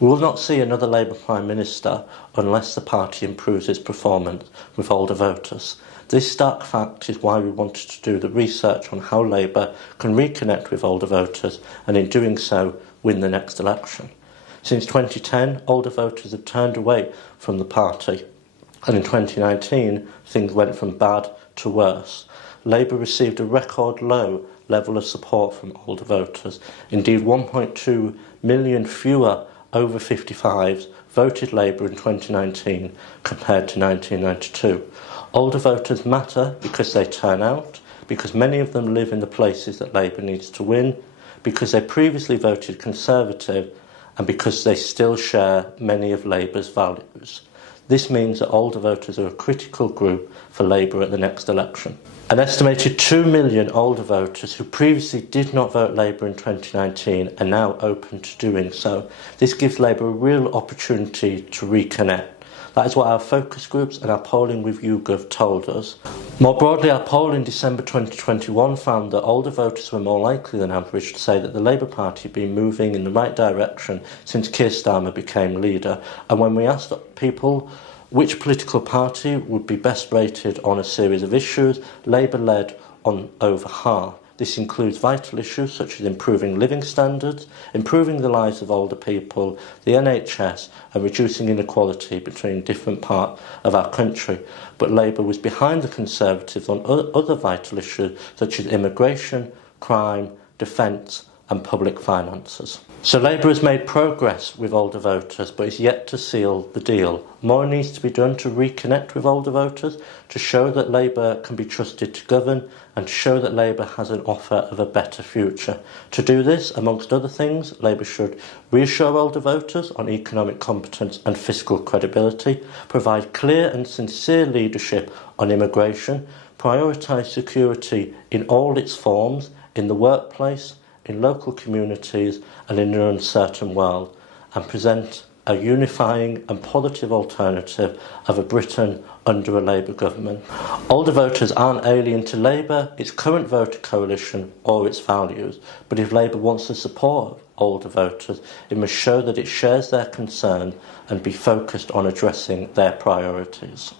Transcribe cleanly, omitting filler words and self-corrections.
We will not see another Labour Prime Minister unless the party improves its performance with older voters. This stark fact is why we wanted to do the research on how Labour can reconnect with older voters and in doing so win the next election. Since 2010, older voters have turned away from the party, and in 2019 things went from bad to worse. Labour received a record low level of support from older voters. Indeed, 1.2 million fewer over 55s voted Labour in 2019 compared to 1992. Older voters matter because they turn out, because many of them live in the places that Labour needs to win, because they previously voted Conservative, and because they still share many of Labour's values. This means that older voters are a critical group for Labour at the next election. An estimated 2 million older voters who previously did not vote Labour in 2019 are now open to doing so. This gives Labour a real opportunity to reconnect. That is what our focus groups and our polling with YouGov told us. More broadly, our poll in December 2021 found that older voters were more likely than average to say that the Labour Party had been moving in the right direction since Keir Starmer became leader. And when we asked people which political party would be best rated on a series of issues, Labour led on over half. This includes vital issues such as improving living standards, improving the lives of older people, the NHS, and reducing inequality between different parts of our country. But Labour was behind the Conservatives on other vital issues such as immigration, crime, defence and public finances. So Labour has made progress with older voters, but is yet to seal the deal. More needs to be done to reconnect with older voters, to show that Labour can be trusted to govern, and to show that Labour has an offer of a better future. To do this, amongst other things, Labour should reassure older voters on economic competence and fiscal credibility, provide clear and sincere leadership on immigration, prioritise security in all its forms, in the workplace, in local communities and in an uncertain world, and present a unifying and positive alternative of a Britain under a Labour government. Older voters aren't alien to Labour, its current voter coalition or its values, but if Labour wants to support older voters, it must show that it shares their concern and be focused on addressing their priorities.